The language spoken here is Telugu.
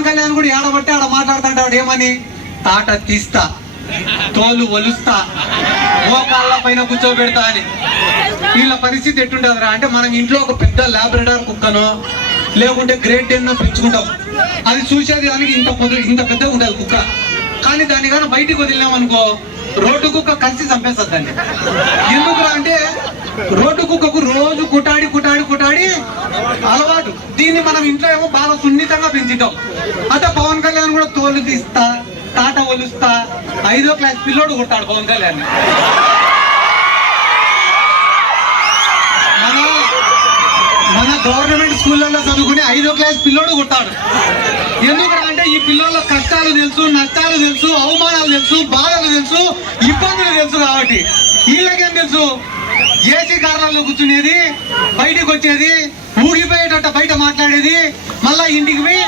పవన్ కళ్యాణ్ కూడా ఏడబట్టి ఆడ మాట్లాడుతుంటాడు ఏమని, తాట తీస్తా, తోలు ఒలుస్తా, మోకాళ్ళ పైన కూర్చోబెడతా అని. వీళ్ళ పరిస్థితి ఎట్టుంటదిరా అంటే, మనం ఇంట్లో ఒక పెద్ద లాబ్రడార్ కుక్కనో లేకుంటే గ్రేట్ డేన్నో పెంచుకుంటాం. అది చూసేది దానికి ఇంత పెద్దగా ఉండదు కుక్క. కానీ దాన్ని కానీ బయటికి వదిలినామనుకో, రోడ్డు కుక్క కలిసి చంపేస్తుంది దాన్ని. ఎందుకురా అంటే, రోడ్డు కుక్కకు రోజు కుటాడి కుటాడి కుటాడి అలవాటు. దీన్ని మనం ఇంట్లో ఏమో బాగా సున్నితంగా పెంచుతాం. అంటే పవన్ కళ్యాణ్ కూడా తోలు తీస్తా, తాట ఒలుస్తా, 5వ క్లాస్ పిల్లోడు కొడతాడు పవన్ కళ్యాణ్. మన గవర్నమెంట్ స్కూళ్ళల్లో చదువుకుని 5వ క్లాస్ పిల్లోడు కొట్టాడు. ఎందుకంటే ఈ పిల్లల కష్టాలు తెలుసు, నష్టాలు తెలుసు, అవమానాలు తెలుసు, బాధలు తెలుసు, ఇబ్బందులు తెలుసు. కాబట్టి వీళ్ళకేం తెలుసు, ఏసీ కార్లలో కూర్చునేది, బయటికి వచ్చేది, ఊగిపోయేటట్టు బయట మాట్లాడేది, మళ్ళా ఇంటికి పోయి